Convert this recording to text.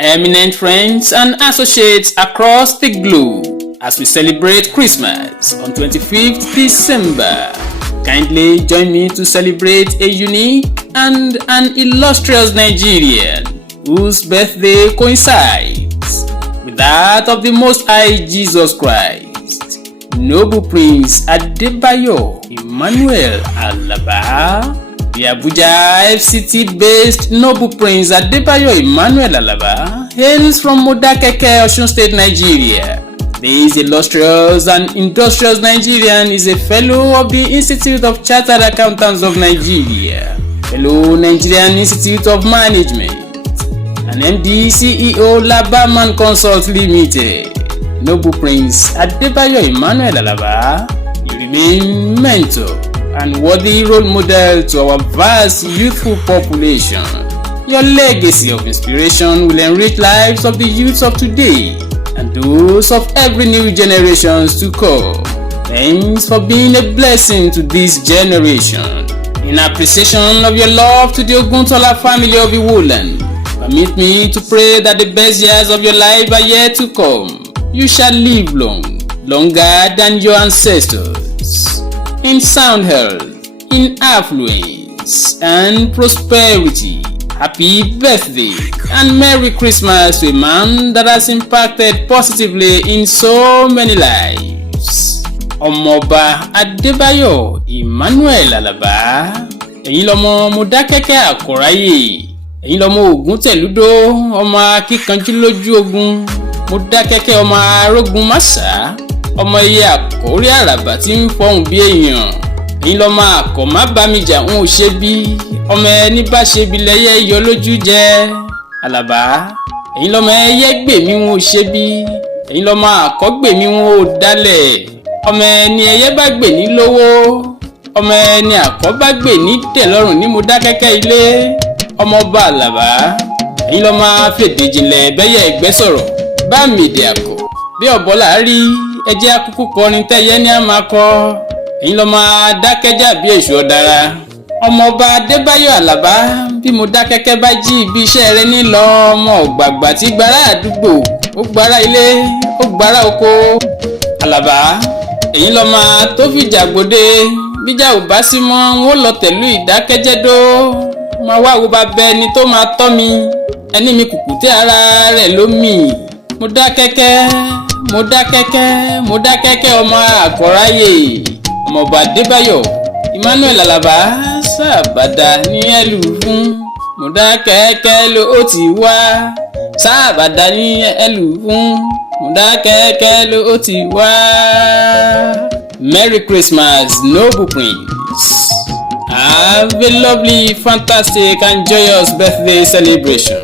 eminent friends and associates across the globe, as we celebrate Christmas on 25th December. Kindly join me to celebrate a unique and an illustrious Nigerian whose birthday coincides with that of the Most High Jesus Christ, Noble Prince Adebayo Emmanuel Alaba. The Abuja FCT-based Noble Prince Adebayo Emmanuel Alaba hails from Modakeke, Osun State, Nigeria. This illustrious and industrious Nigerian is a fellow of the Institute of Chartered Accountants of Nigeria, fellow Nigerian Institute of Management, and MD CEO Labaman Consult Limited. Noble Prince Adebayo Emmanuel Alaba, you remain mentor and worthy role model to our vast youthful population. Your legacy of inspiration will enrich lives of the youths of today and those of every new generations to come. Thanks for being a blessing to this generation. In appreciation of your love to the Oguntola family of Iwoland, permit me to pray that the best years of your life are yet to come. You shall live long, longer than your ancestors, in sound health, in affluence, and prosperity. Happy birthday and Merry Christmas to a man that has impacted positively in so many lives. Ọmọọba Adebayo Emmanuel Alaba, ẹ̀yin lọmọ Modakeke Àkọ́ráyè, ẹ̀yin lọmọ Ògúntẹ̀lúdó, ọmọ akíkanjú lójú ogun, Modakeke ọmọ arógun másà, ọmọ iye àkórí àràbà tí ń fọhùn bí èèyàn, ẹ̀yin lọmọ àkọ́ má bá mi jà ń ò ṣe bí, ọmọ ẹni bá ṣe bí lẹ́yẹ yọ lójú jẹ. Alaba, ẹ̀yin lọmọ ẹyẹ gbè mí wọn ò ṣe bí, ẹ̀yin lọmọ àkọ́ gbè mí wọn ò dálẹ̀, ọmọ ẹni ẹyẹ bá gbè ní lówó, ọmọ ẹni àkọ́ bá gbè ní tẹ̀lọ́rùn ní Modakeke ilé. Ọmọọba Alaba, ẹ̀yin lọmọ afèdèjìnlẹ̀ bẹ́yẹ ẹ̀gbẹ́ sọ̀rọ̀, bá mi dè àkọ́ bí ọ̀bọ́là rí ẹjẹ́ akúkú kọrin tẹ́yẹ ní àmà kọ, ẹ̀yin lọmọ adákẹ́jà bí èṣù ọ̀dàrà. Ọmọọba Adebayo Alaba, bí Modakeke bá jí ibi iṣẹ́ rẹ nílọ ọmọ ọ̀gbàgbà tí gbàrà àdúgbò, ó gbàrà ilé, ó gbàrà oko. Alaba, ẹ̀yin lọmọ tó fìjà gbòde, bíjà ò bá sí mọ́ wọn lọ tẹ̀lú ìdákẹ́jẹ́dó, máa wá wo bá bẹ ẹni tó máa tọ́ mi, ẹni mi kùkùté ara rẹ̀ ló mì. Modakeke ọmọ Àkọ́ráyè. Ọmọọba Adebayo Emmanuel Alaba sábàdà ní ẹlù fún, Modakeke ló ó ti wá, sábàdà ní ẹlù fún, Modakeke ló ó ti wá. Merry Christmas, Noble Prince. Have a lovely, fantastic and joyous birthday celebration.